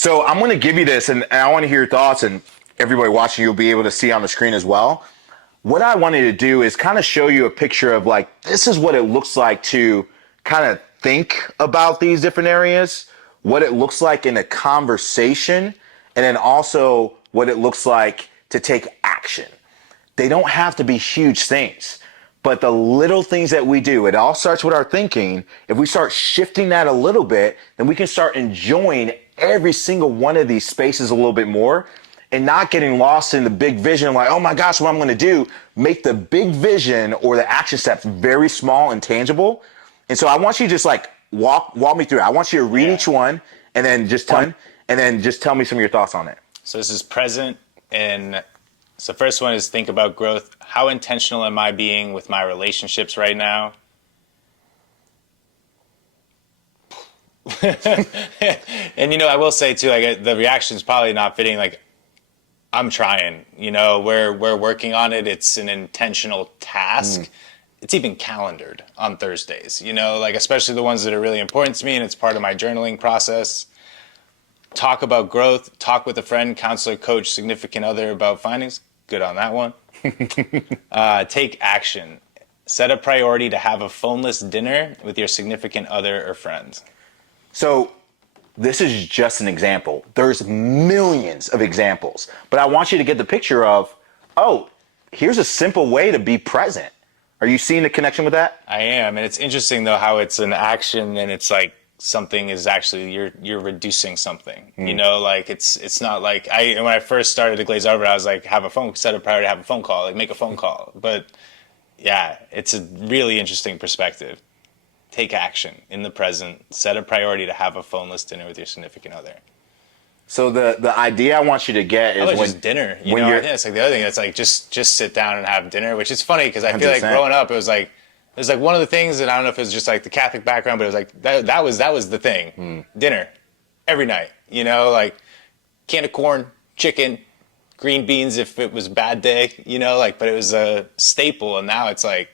So I'm going to give you this, and I want to hear your thoughts, and everybody watching you'll be able to see on the screen as well. What I wanted to do is kind of show you a picture of like, this is what it looks like to kind of think about these different areas, what it looks like in a conversation, and then also what it looks like to take action. They don't have to be huge things, but the little things that we do, it all starts with our thinking. If we start shifting that a little bit, then we can start enjoying every single one of these spaces a little bit more and not getting lost in the big vision, like, oh my gosh, what I'm going to do. Make the big vision or the action steps very small and tangible. And so I want you to just like walk me through it. I want you to read each one and then just tell me some of your thoughts on it. So this is present, and so first one is think about growth. How intentional am I being with my relationships right now? And I will say too, like the reaction is probably not fitting. Like I'm trying, we're working on it. It's an intentional task. It's even calendared on Thursdays, like especially the ones that are really important to me, and it's part of my journaling process. Talk about growth, talk with a friend, counselor, coach, significant other about findings. Good on that one. Take action. Set a priority to have a phoneless dinner with your significant other or friends. So this is just an example. There's millions of examples, but I want you to get the picture of, oh, here's a simple way to be present. Are you seeing the connection with that? I am, and it's interesting though how it's an action and it's like something is actually you're reducing something. Like it's not like when I first started to glaze over, I was like, set a priority, have a phone call, like make a phone call. But yeah, it's a really interesting perspective. Take action in the present. Set a priority to have a phoneless dinner with your significant other. So the idea I want you to get is just dinner. I think it's like the other thing. It's like just sit down and have dinner, which is funny because I feel like growing up, it was like one of the things, and I don't know if it was just like the Catholic background, but it was like that was the thing. Dinner every night. Like can of corn, chicken, green beans if it was a bad day. But it was a staple, and now it's like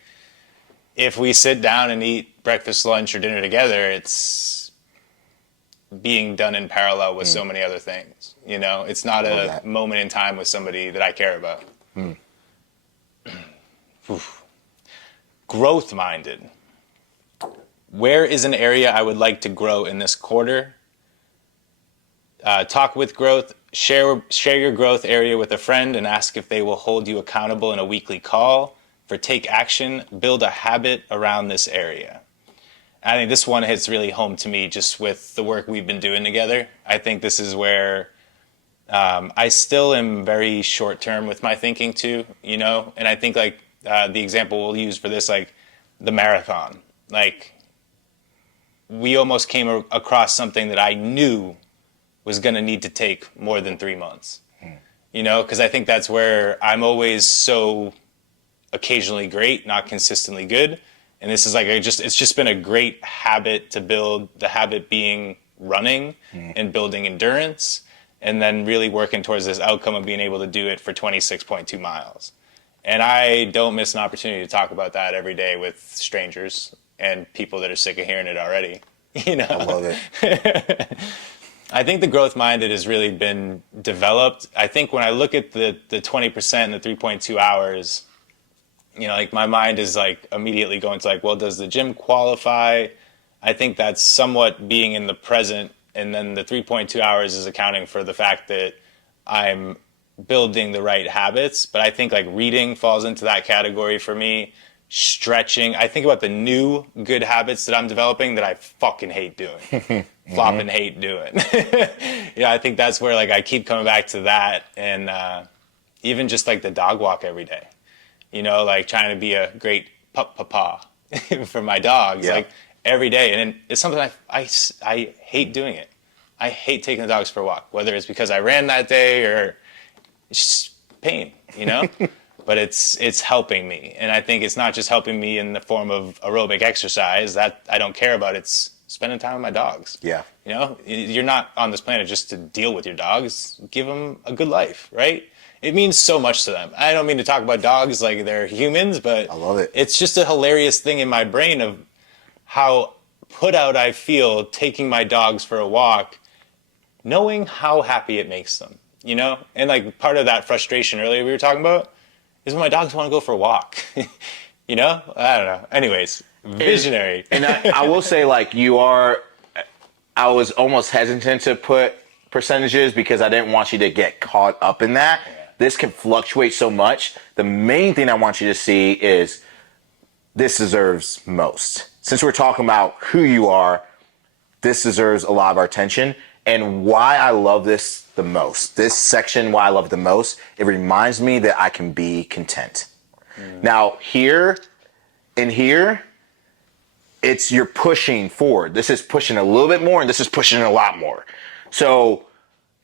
if we sit down and eat breakfast, lunch, or dinner together, it's being done in parallel with so many other things. It's not a moment in time with somebody that I care about. Growth minded. Where is an area I would like to grow in this quarter? Talk with growth. Share your growth area with a friend and ask if they will hold you accountable in a weekly call. For take action, build a habit around this area. I think this one hits really home to me just with the work we've been doing together. I think this is where I still am very short term with my thinking too, and I think like the example we'll use for this, like the marathon, like we almost came across something that I knew was going to need to take more than 3 months, because I think that's where I'm always so occasionally great, not consistently good. And this is like it's just been a great habit to build, the habit being running and building endurance, and then really working towards this outcome of being able to do it for 26.2 miles. And I don't miss an opportunity to talk about that every day with strangers and people that are sick of hearing it already. I love it. I think the growth minded has really been developed. I think when I look at the 20% and the 3.2 hours, like my mind is like immediately going to like, well, does the gym qualify? I think that's somewhat being in the present. And then the 3.2 hours is accounting for the fact that I'm building the right habits. But I think like reading falls into that category for me. Stretching. I think about the new good habits that I'm developing that I fucking hate doing. Flopping hate doing. I think that's where like I keep coming back to that. And even just like the dog walk every day. Like trying to be a great papa for my dogs, like every day. And it's something I hate doing it. I hate taking the dogs for a walk, whether it's because I ran that day or it's just pain, but it's helping me. And I think it's not just helping me in the form of aerobic exercise that I don't care about. It's spending time with my dogs. Yeah. You're not on this planet just to deal with your dogs. Give them a good life, right? It means so much to them. I don't mean to talk about dogs like they're humans, but I love it. It's just a hilarious thing in my brain of how put out I feel taking my dogs for a walk knowing how happy it makes them, you know? And like part of that frustration earlier we were talking about is when my dogs want to go for a walk, you know? I don't know. Anyways, visionary. And I will say, like, I was almost hesitant to put percentages because I didn't want you to get caught up in that. Yeah. This can fluctuate so much. The main thing I want you to see is this deserves most. Since we're talking about who you are, this deserves a lot of our attention. And why I love this the most, this section, why I love it the most, it reminds me that I can be content. Now, here, it's you're pushing forward. This is pushing a little bit more, and this is pushing a lot more. So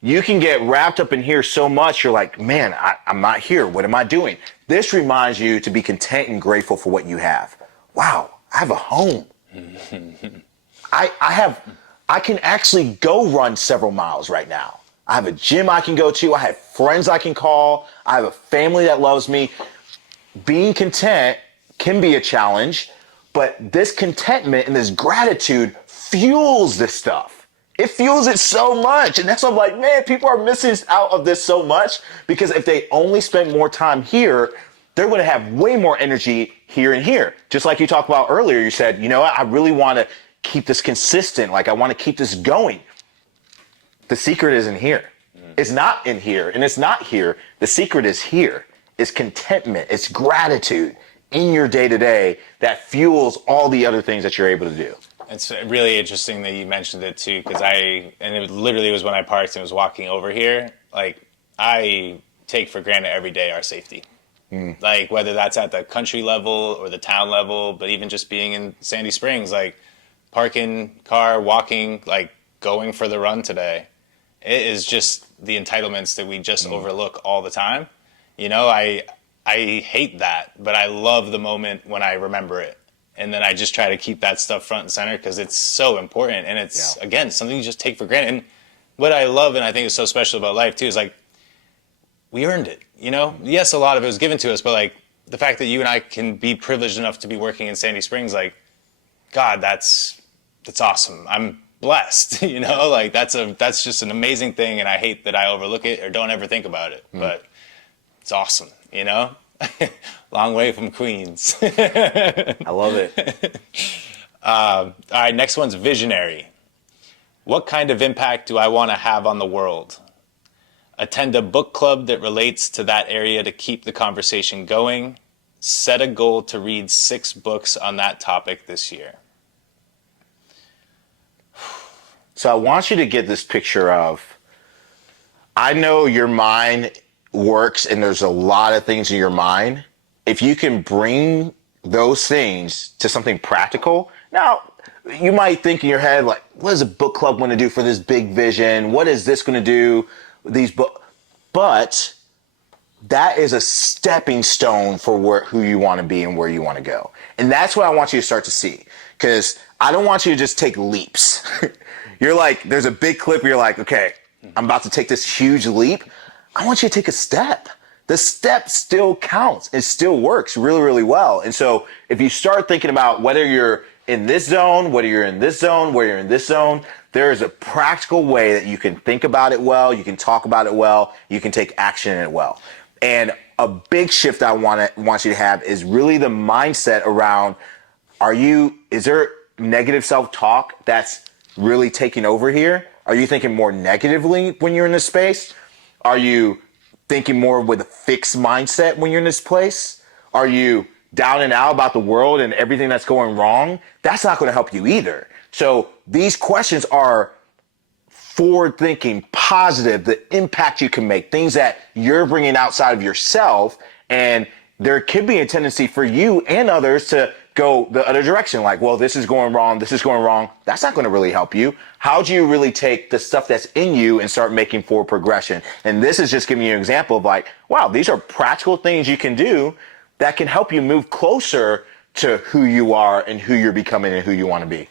you can get wrapped up in here so much, you're like, man, I'm not here. What am I doing? This reminds you to be content and grateful for what you have. Wow, I have a home. I can actually go run several miles right now. I have a gym I can go to. I have friends I can call. I have a family that loves me. Being content can be a challenge, but this contentment and this gratitude fuels this stuff. It fuels it so much. And that's why I'm like, man, people are missing out of this so much, because if they only spend more time here, they're going to have way more energy here and here. Just like you talked about earlier, you said, you know what, I really want to keep this consistent. Like, I want to keep this going. The secret isn't here. It's not in here, and it's not here. The secret is here. It's contentment. It's gratitude in your day-to-day that fuels all the other things that you're able to do. It's really interesting that you mentioned it too, because it literally was when I parked and was walking over here. Like, I take for granted every day our safety. Like, whether that's at the country level or the town level, but even just being in Sandy Springs, like parking car, walking, like going for the run today. It is just the entitlements that we just overlook all the time. You know, I hate that, but I love the moment when I remember it. And then I just try to keep that stuff front and center because it's so important. And it's, again, something you just take for granted. And what I love and I think is so special about life too is like, we earned it, you know? Yes, a lot of it was given to us, but like the fact that you and I can be privileged enough to be working in Sandy Springs, like, God, that's awesome. I'm blessed, you know? Like that's just an amazing thing. And I hate that I overlook it or don't ever think about it, but it's awesome, you know? Long way from Queens. I love it. All right, next one's visionary. What kind of impact do I want to have on the world? Attend a book club that relates to that area to keep the conversation going. Set a goal to read 6 books on that topic this year. So I want you to get this picture of, I know your mind works and there's a lot of things in your mind. If you can bring those things to something practical. Now, you might think in your head, like, what does a book club want to do for this big vision? What is this going to do? These books. But that is a stepping stone for who you want to be and where you want to go. And that's what I want you to start to see. Because I don't want you to just take leaps. You're like, there's a big clip where you're like, okay, I'm about to take this huge leap. I want you to take a step. The step still counts. It still works really, really well. And so if you start thinking about whether you're in this zone, whether you're in this zone, whether you're in this zone, there is a practical way that you can think about it well, you can talk about it well, you can take action in it well. And a big shift I want you to have is really the mindset around, is there negative self-talk that's really taking over here? Are you thinking more negatively when you're in this space? Are you thinking more with a fixed mindset when you're in this place? Are you down and out about the world and everything that's going wrong? That's not going to help you either. So these questions are forward thinking, positive, the impact you can make, things that you're bringing outside of yourself. And there could be a tendency for you and others to go the other direction. Like, well, this is going wrong. This is going wrong. That's not going to really help you. How do you really take the stuff that's in you and start making forward progression? And this is just giving you an example of like, wow, these are practical things you can do that can help you move closer to who you are and who you're becoming and who you want to be.